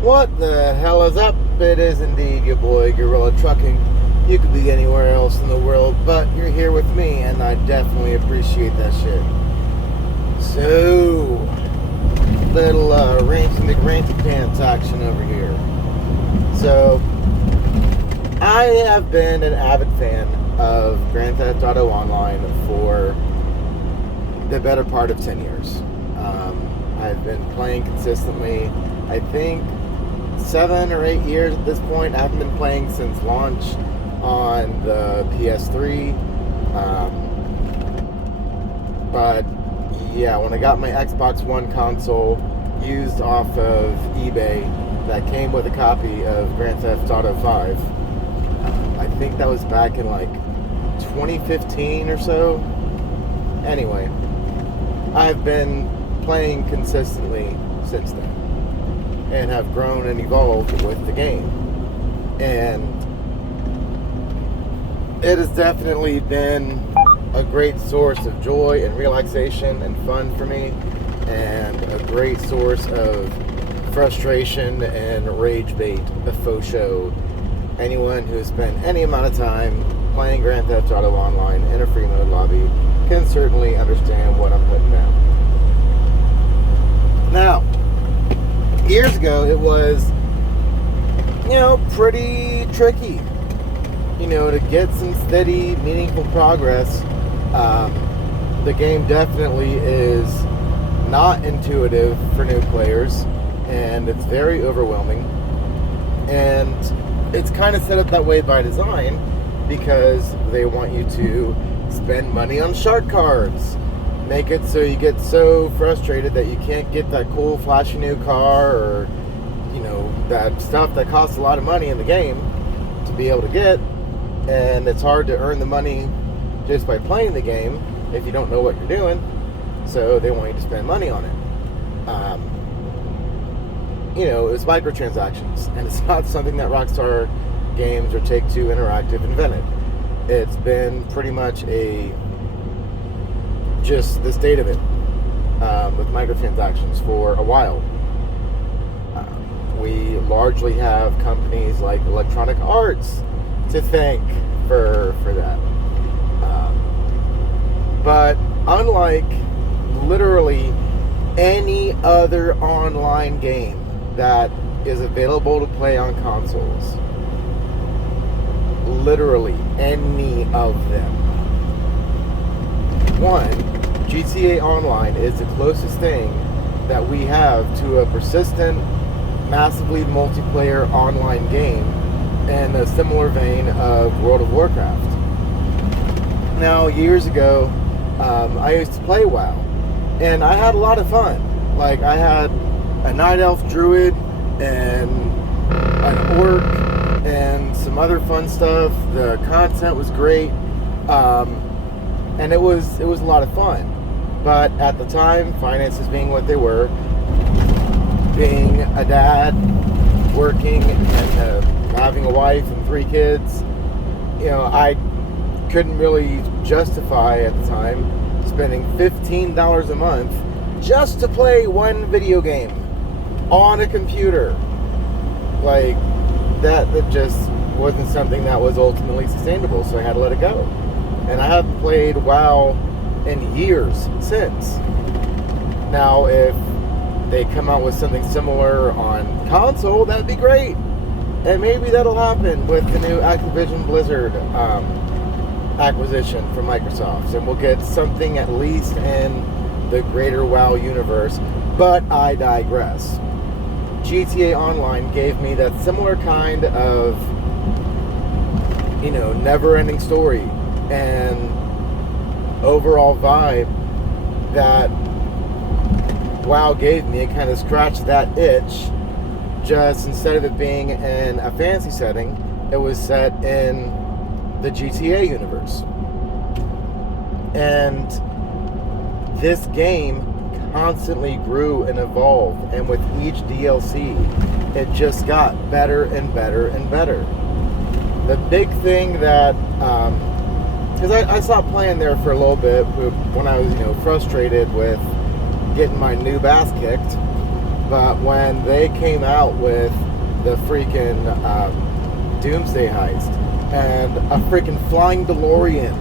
What the hell is up? It is indeed your boy Gorilla Trucking. You could be anywhere else in the world, but you're here with me, and I definitely appreciate that shit. So, little Ranty McRanty Pants action over here. So, I have been an avid fan of Grand Theft Auto Online for the better part of 10 years. I've been playing consistently, I think 7 or 8 years at this point. I haven't been playing since launch on the PS3. But yeah, when I got my Xbox One console used off of eBay that came with a copy of Grand Theft Auto 5, I think that was back in like 2015 or so. Anyway, I've been playing consistently since then and have grown and evolved with the game, and it has definitely been a great source of joy and relaxation and fun for me, and a great source of frustration and rage bait for show. Anyone who has spent any amount of time playing Grand Theft Auto Online in a free mode lobby can certainly understand what I'm putting down. Now, years ago, it was, pretty tricky, to get some steady, meaningful progress. The game definitely is not intuitive for new players, and it's very overwhelming. And it's kind of set up that way by design because they want you to spend money on shark cards. Make it so you get so frustrated that you can't get that cool flashy new car, or that stuff that costs a lot of money in the game to be able to get, and it's hard to earn the money just by playing the game if you don't know what you're doing, so they want you to spend money on it. It's microtransactions, and it's not something that Rockstar Games or Take-Two Interactive invented. It's been pretty much just the state of it with microtransactions for a while. We largely have companies like Electronic Arts to thank for that. But unlike literally any other online game that is available to play on consoles, literally any of them, one, GTA Online is the closest thing that we have to a persistent, massively multiplayer online game in a similar vein of World of Warcraft. Now, years ago, I used to play WoW, and I had a lot of fun. Like, I had a Night Elf Druid and an Orc and some other fun stuff. The content was great, and it was a lot of fun. But at the time, finances being what they were, being a dad, working, and having a wife and 3 kids, I couldn't really justify at the time spending $15 a month just to play one video game on a computer. Like, that just wasn't something that was ultimately sustainable, so I had to let it go. And I haven't played WoW in years since. Now, if they come out with something similar on console, that'd be great. And maybe that'll happen with the new Activision Blizzard acquisition from Microsoft, and we'll get something at least in the greater WoW universe. But I digress. GTA Online gave me that similar kind of, never-ending story and overall vibe that WoW gave me. It kind of scratched that itch. Just instead of it being in a fantasy setting, it was set in the GTA universe. And this game constantly grew and evolved, and with each DLC, it just got better and better and better. The big thing that, because I stopped playing there for a little bit when I was, frustrated with getting my noob ass kicked. But when they came out with the freaking Doomsday Heist and a freaking flying DeLorean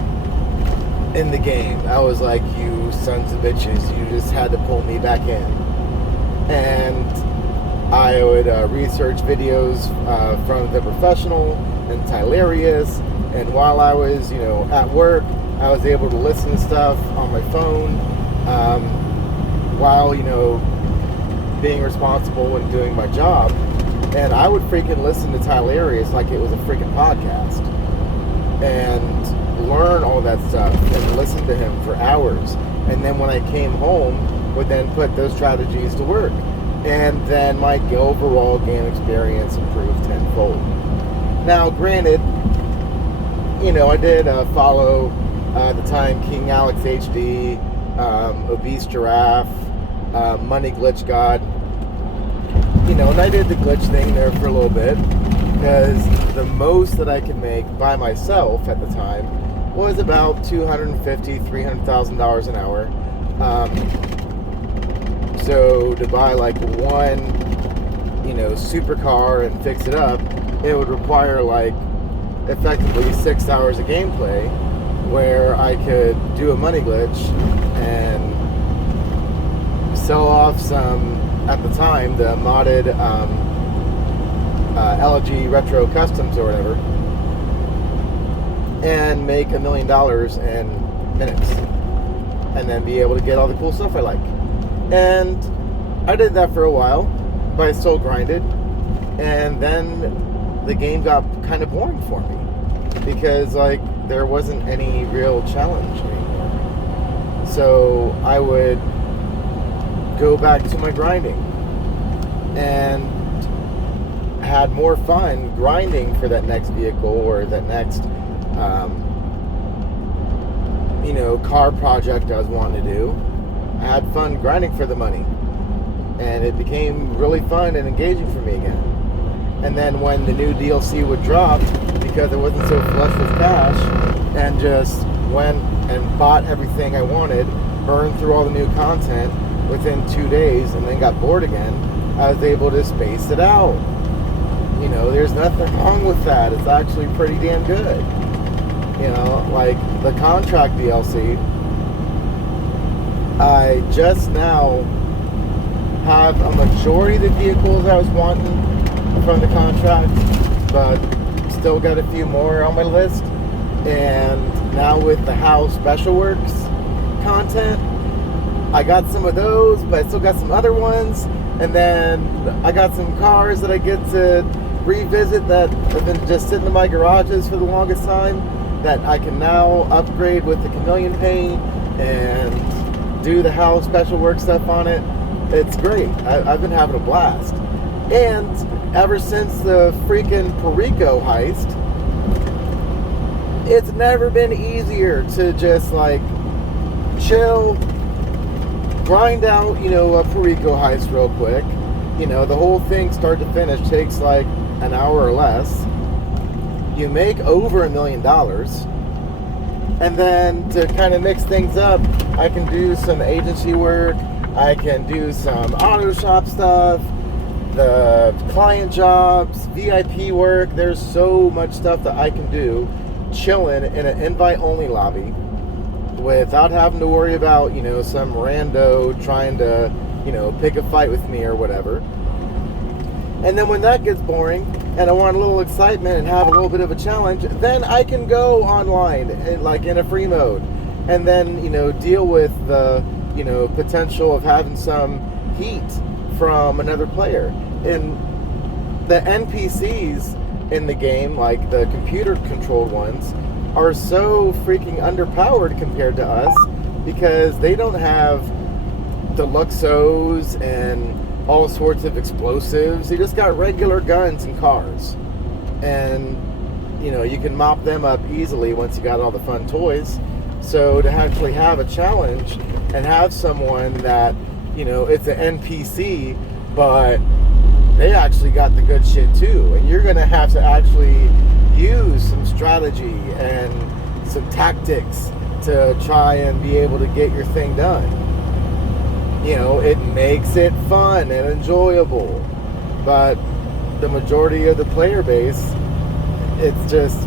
in the game, I was like, you sons of bitches, you just had to pull me back in. And I would research videos from The Professional and Tylarious, and while I was, at work, I was able to listen to stuff on my phone while, being responsible and doing my job. And I would freaking listen to Tylarious like it was a freaking podcast and learn all that stuff and listen to him for hours. And then when I came home, would then put those strategies to work. And then my overall game experience improved tenfold. Now, granted, I did follow the time King Alex HD, Obese Giraffe, Money Glitch God, and I did the glitch thing there for a little bit because the most that I could make by myself at the time was about $250,000, $300,000 an hour. So to buy like one, supercar and fix it up, it would require like effectively 6 hours of gameplay where I could do a money glitch and sell off some, at the time, the modded LG Retro Customs or whatever, and make $1 million in minutes, and then be able to get all the cool stuff I like. And I did that for a while, but I still grinded, and then the game got kind of boring for me because there wasn't any real challenge anymore. So I would go back to my grinding and had more fun grinding for that next vehicle or that next car project I was wanting to do. I had fun grinding for the money, and it became really fun and engaging for me again. And then when the new DLC would drop, because I wasn't so flush with cash, and just went and bought everything I wanted, burned through all the new content within 2 days, and then got bored again, I was able to space it out. There's nothing wrong with that. It's actually pretty damn good. Like the contract DLC, I just now have a majority of the vehicles I was wanting from the contract, but still got a few more on my list. And now with the How Special Works content, I got some of those, but I still got some other ones. And then I got some cars that I get to revisit that have been just sitting in my garages for the longest time that I can now upgrade with the chameleon paint and do the How Special Works stuff on it. It's great. I've been having a blast. And ever since the freaking Perico heist, it's never been easier to just chill, grind out, a Perico heist real quick. The whole thing start to finish takes an hour or less. You make over $1 million. And then to kind of mix things up, I can do some agency work. I can do some auto shop stuff, the client jobs, VIP work. There's so much stuff that I can do chilling in an invite-only lobby without having to worry about, some rando trying to, pick a fight with me or whatever. And then when that gets boring and I want a little excitement and have a little bit of a challenge, then I can go online in a free mode and then, deal with the, potential of having some heat from another player. And the NPCs in the game, like the computer controlled ones, are so freaking underpowered compared to us because they don't have deluxos and all sorts of explosives. They just got regular guns and cars. And, you can mop them up easily once you got all the fun toys. So to actually have a challenge and have someone that, it's an NPC, but they actually got the good shit too. And you're going to have to actually use some strategy and some tactics to try and be able to get your thing done. You know, it makes it fun and enjoyable. But the majority of the player base, it's just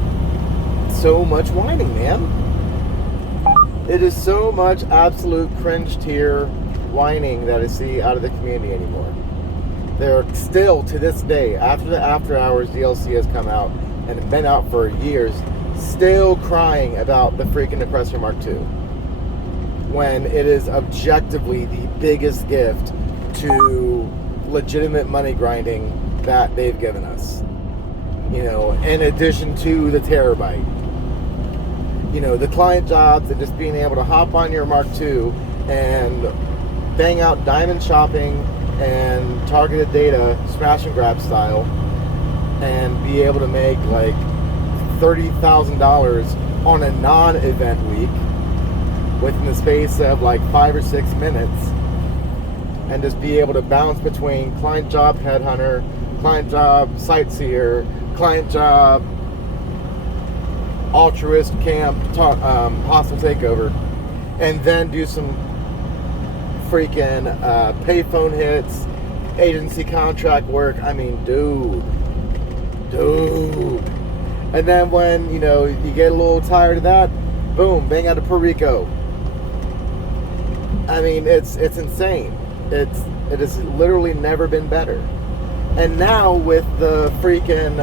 so much whining, man. It is so much absolute cringe tier whining that I see out of the community anymore. They're still, to this day, after the After Hours DLC has come out and been out for years, still crying about the freaking Oppressor Mark II, when it is objectively the biggest gift to legitimate money grinding that they've given us. You know, in addition to the terabyte. You know, the client jobs and just being able to hop on your Mark II and bang out diamond shopping and targeted data, smash and grab style, and be able to make like $30,000 on a non-event week within the space of like 5 or 6 minutes, and just be able to bounce between client job headhunter, client job sightseer, client job altruist camp hostile takeover, and then do some freaking payphone hits, agency contract work. I mean, dude. And then when, you know, you get a little tired of that, boom, bang out of Puerto Rico. I mean, it's insane. It has literally never been better. And now with the freaking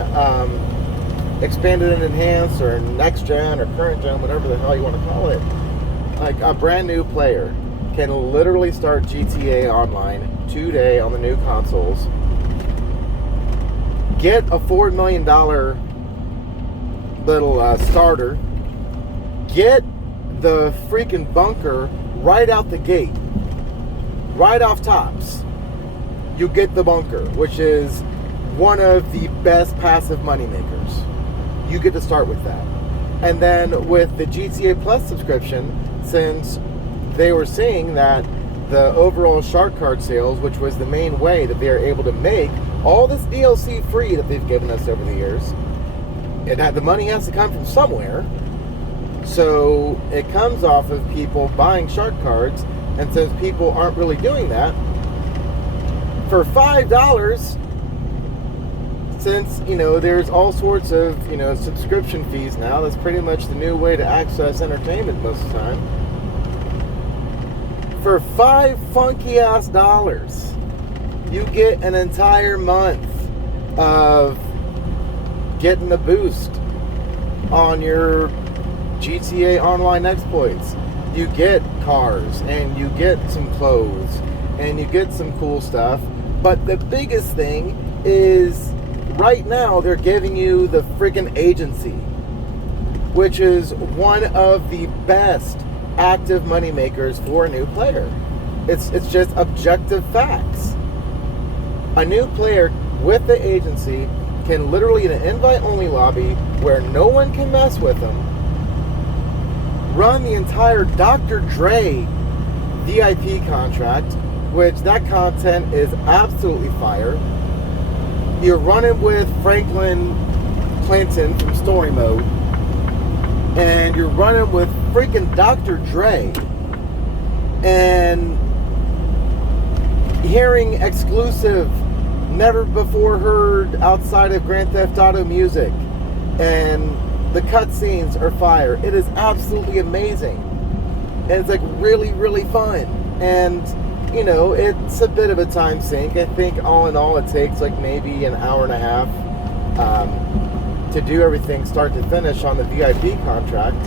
expanded and enhanced, or next gen, or current gen, whatever the hell you want to call it, like a brand new player can literally start GTA Online today on the new consoles, get a $4 million little starter, get the freaking bunker right out the gate, right off tops. You get the bunker, which is one of the best passive money makers. You get to start with that. And then with the GTA Plus subscription, since they were seeing that the overall shark card sales, which was the main way that they are able to make all this DLC free that they've given us over the years, the money has to come from somewhere. So it comes off of people buying shark cards, and since people aren't really doing that, for $5, since, you know, there's all sorts of, you know, subscription fees now, that's pretty much the new way to access entertainment most of the time. For $5 funky ass dollars, you get an entire month of getting a boost on your GTA Online exploits. You get cars, and you get some clothes, and you get some cool stuff. But the biggest thing is, right now, they're giving you the freaking agency, which is one of the best active money makers for a new player. It's just objective facts. A new player with the agency can literally, in an invite-only lobby where no one can mess with them, run the entire Dr. Dre VIP contract, which that content is absolutely fire. You're running with Franklin Clinton from Story Mode, and you're running with freaking Dr. Dre, and hearing exclusive, never before heard outside of Grand Theft Auto music, and the cutscenes are fire. It is absolutely amazing, and it's like really, really fun. And you know, it's a bit of a time sink. I think all in all, it takes like maybe an hour and a half to do everything start to finish on the VIP contract.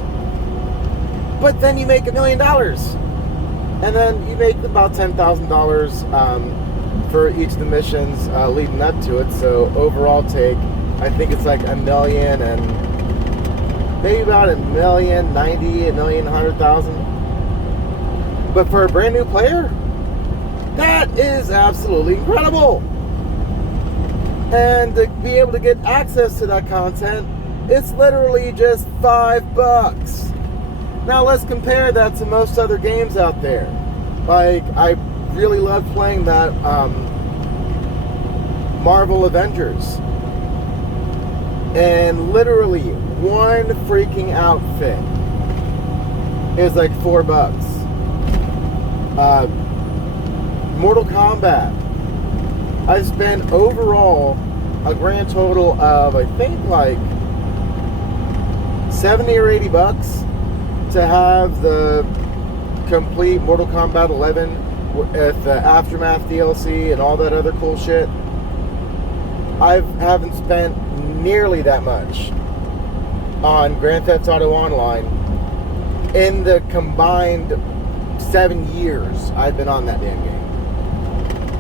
But then you make $1 million, and then you make about $10,000 for each of the missions leading up to it. So overall, I think it's like $1 million and maybe about $1,090,000, But for a brand new player, that is absolutely incredible. And to be able to get access to that content, it's literally just $5. Now let's compare that to most other games out there. Like, I really love playing that Marvel Avengers. And literally, one freaking outfit is like $4. Mortal Kombat. I spent overall a grand total of, I think, like 70 or 80 bucks to have the complete Mortal Kombat 11 with the Aftermath DLC and all that other cool shit. I haven't spent nearly that much on Grand Theft Auto Online in the combined 7 years I've been on that damn game.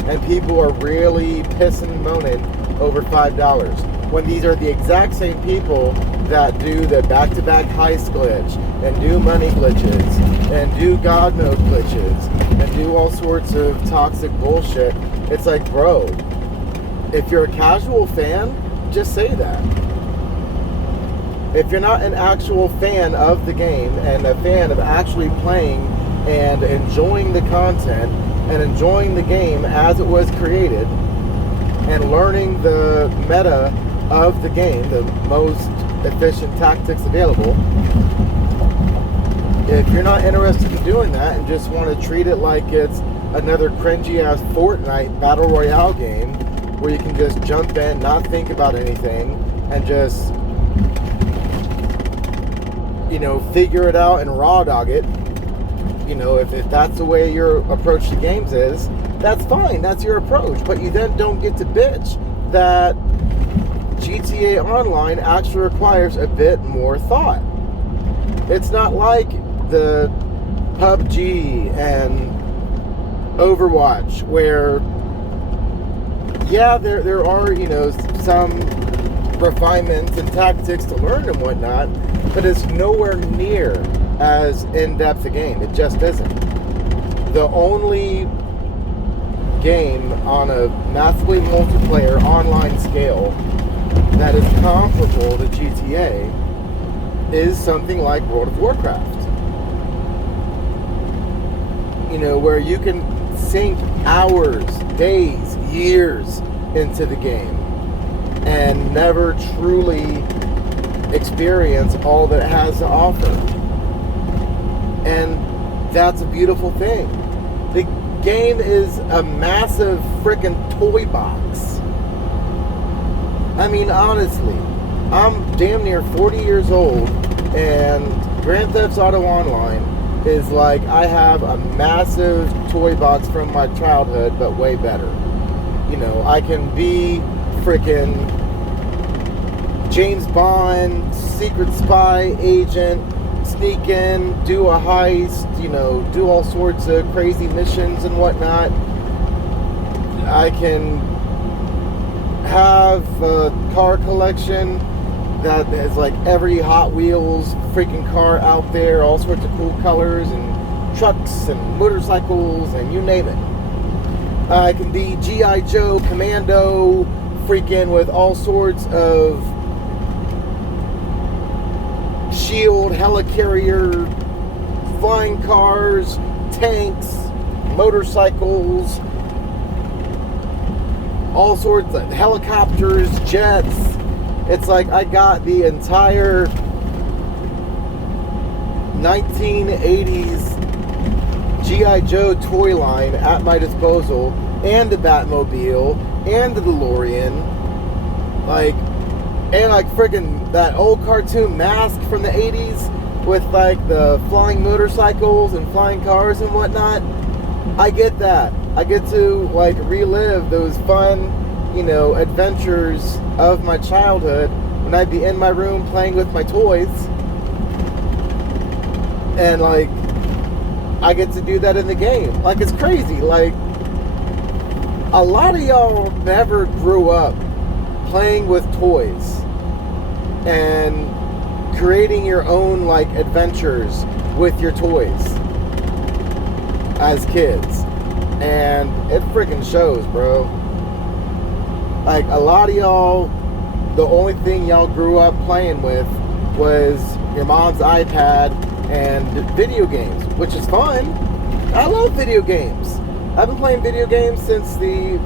And people are really pissing and moaning over $5 when these are the exact same people that do the back-to-back heist glitch and do money glitches and do God mode glitches and do all sorts of toxic bullshit. It's like, bro, if you're a casual fan, just say that. If you're not an actual fan of the game and a fan of actually playing and enjoying the content and enjoying the game as it was created and learning the meta of the game, the most efficient tactics available, if you're not interested in doing that and just want to treat it like it's another cringy ass Fortnite battle royale game where you can just jump in, not think about anything, and just, you know, figure it out and raw dog it, you know, if that's the way your approach to games is, that's fine, that's your approach. But you then don't get to bitch that GTA Online actually requires a bit more thought. It's not like the PUBG and Overwatch where, yeah, there are, you know, some refinements and tactics to learn and whatnot, but it's nowhere near as in-depth a game. It just isn't. The only game on a massively multiplayer online scale that is comparable to GTA is something like World of Warcraft. You know, where you can sink hours, days, years into the game and never truly experience all that it has to offer. And that's a beautiful thing. The game is a massive freaking toy box. I mean, honestly, I'm damn near 40 years old, and Grand Theft Auto Online is like I have a massive toy box from my childhood, but way better. You know, I can be freaking James Bond, secret spy agent, sneak in, do a heist, you know, do all sorts of crazy missions and whatnot. I can have a car collection that has like every Hot Wheels freaking car out there, all sorts of cool colors and trucks and motorcycles and you name it. I can be G.I. Joe, Commando, freaking with all sorts of shield, helicarrier, flying cars, tanks, motorcycles, all sorts of helicopters, jets. It's like I got the entire 1980s G.I. Joe toy line at my disposal, and the Batmobile, and the DeLorean, and freaking that old cartoon Mask from the 80s with like the flying motorcycles and flying cars and whatnot. I get that. I get to like relive those fun, you know, adventures of my childhood when I'd be in my room playing with my toys. And like, I get to do that in the game. Like, it's crazy. Like, a lot of y'all never grew up playing with toys and creating your own like adventures with your toys as kids. And it freaking shows, bro. Like, a lot of y'all, the only thing y'all grew up playing with was your mom's iPad and video games, which is fun. I love video games. I've been playing video games since the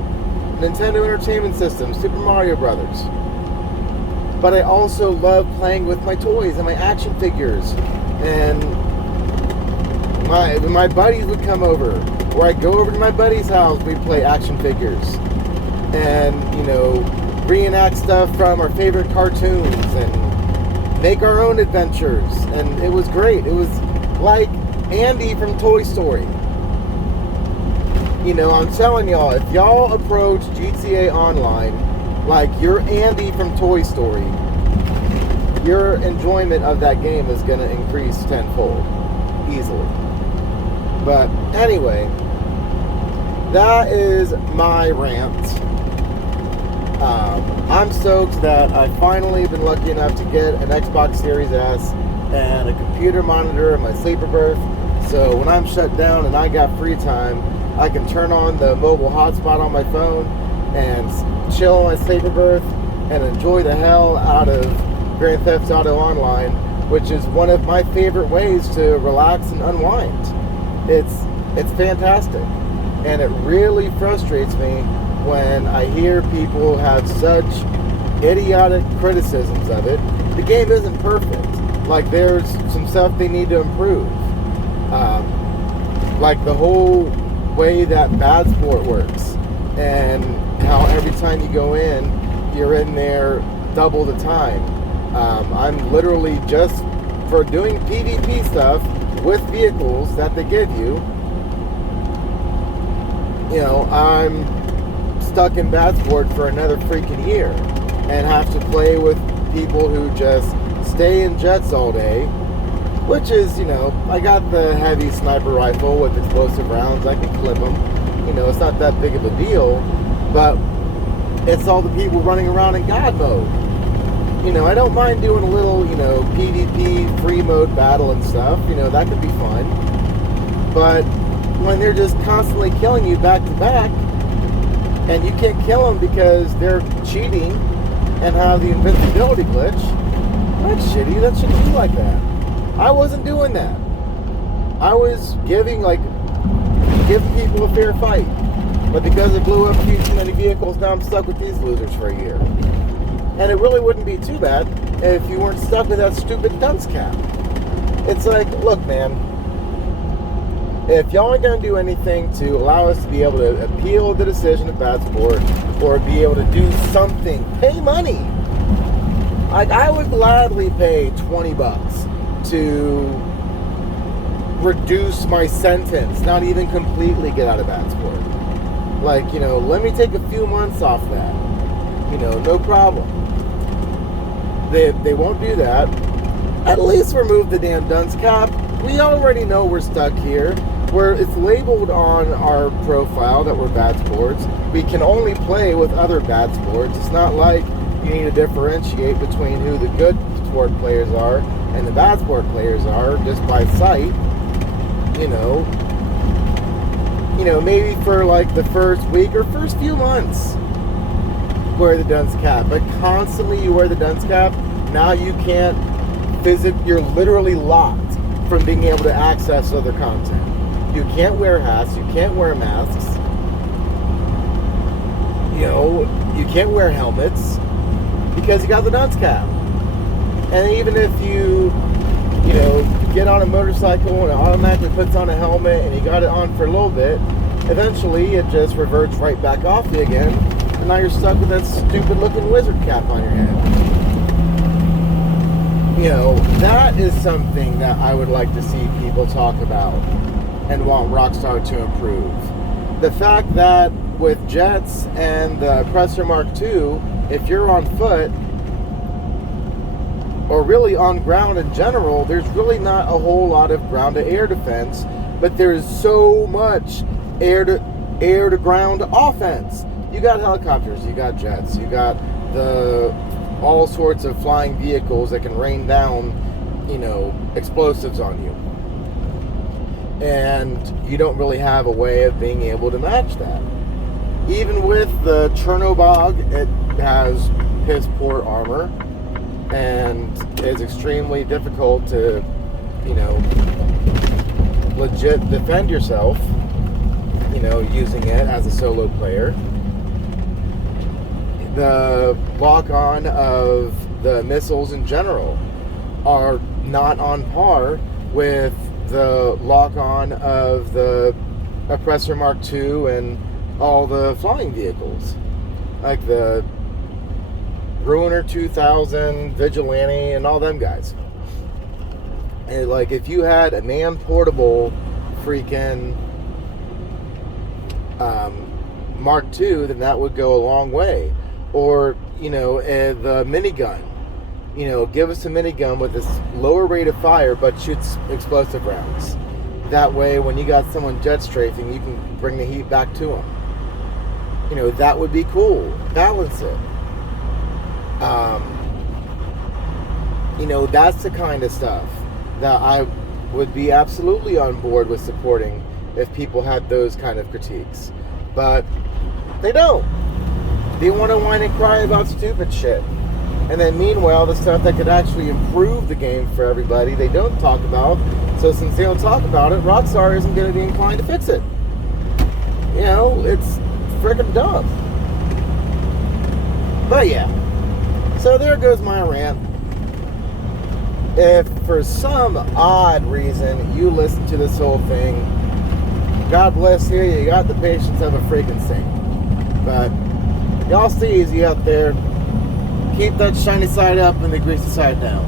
Nintendo Entertainment System, Super Mario Brothers. But I also love playing with my toys and my action figures and my buddies would come over, or I'd go over to my buddy's house, we'd play action figures. And, reenact stuff from our favorite cartoons and make our own adventures. And it was great. It was like Andy from Toy Story. I'm telling y'all, if y'all approach GTA Online like you're Andy from Toy Story, your enjoyment of that game is going to increase tenfold, easily. But anyway, that is my rant. I'm stoked that I finally been lucky enough to get an Xbox Series S and a computer monitor in my sleeper berth. So when I'm shut down and I got free time, I can turn on the mobile hotspot on my phone and chill in my sleeper berth and enjoy the hell out of Grand Theft Auto Online, which is one of my favorite ways to relax and unwind. It's fantastic, and it really frustrates me when I hear people have such idiotic criticisms of it. The game isn't perfect. Like, there's some stuff they need to improve. Like the whole way that Bad Sport works, and how every time you go in, you're in there double the time. I'm literally, just for doing PvP stuff with vehicles that they give you, I'm stuck in Bad Sport for another freaking year and have to play with people who just stay in jets all day, which is, I got the heavy sniper rifle with explosive rounds. I can clip them. It's not that big of a deal, but it's all the people running around in God mode. I don't mind doing a little, PvP free mode battle and stuff. That could be fun. But when they're just constantly killing you back to back, and you can't kill them because they're cheating and have the invincibility glitch, that's shitty. That shouldn't be like that. I wasn't doing that. I was giving people a fair fight. But because it blew up too many vehicles, now I'm stuck with these losers for a year. And it really wouldn't be too bad if you weren't stuck with that stupid dunce cap. It's like, look, man, if y'all aren't going to do anything to allow us to be able to appeal the decision of Bad Sport, or be able to do something, pay money. I would gladly pay $20 to reduce my sentence, not even completely get out of Bad Sport. Let me take a few months off that. No problem. They won't do that. At least remove the damn dunce cap. We already know we're stuck here, where it's labeled on our profile that we're Bad Sports. We can only play with other Bad Sports. It's not like you need to differentiate between who the good sport players are and the Bad Sport players are just by sight. Maybe for the first week or first few months, wear the dunce cap. But constantly you wear the dunce cap, now you can't you're literally locked from being able to access other content. You can't wear hats, you can't wear masks, you can't wear helmets because you got the dunce cap. And even if you get on a motorcycle and it automatically puts on a helmet and you got it on for a little bit, eventually it just reverts right back off you again, and now you're stuck with that stupid looking wizard cap on your head. That is something that I would like to see people talk about and want Rockstar to improve. The fact that with jets and the Oppressor Mark II, if you're on foot, or really on ground in general, there's really not a whole lot of ground-to-air defense, but there's so much air-to-ground offense. You got helicopters, you got jets, you got all sorts of flying vehicles that can rain down, explosives on you. And you don't really have a way of being able to match that. Even with the Chernobog, it has piss poor armor and is extremely difficult to, legit defend yourself, using it as a solo player. The lock-on of the missiles in general are not on par with the lock-on of the Oppressor Mark II and all the flying vehicles, like the Ruiner 2000, Vigilante, and all them guys. And like, if you had a man-portable freaking Mark II, then that would go a long way. Or, the minigun. Give us a minigun with this lower rate of fire, but shoots explosive rounds. That way, when you got someone jet strafing, you can bring the heat back to them. That would be cool. Balance it. That's the kind of stuff that I would be absolutely on board with supporting if people had those kind of critiques. But they don't. They want to whine and cry about stupid shit. And then meanwhile, the stuff that could actually improve the game for everybody, they don't talk about. So since they don't talk about it, Rockstar isn't going to be inclined to fix it. It's freaking dumb. But yeah. So there goes my rant. If for some odd reason you listen to this whole thing, God bless you. You got the patience of a freaking saint. But y'all stay easy out there. Keep that shiny side up and the greasy side down.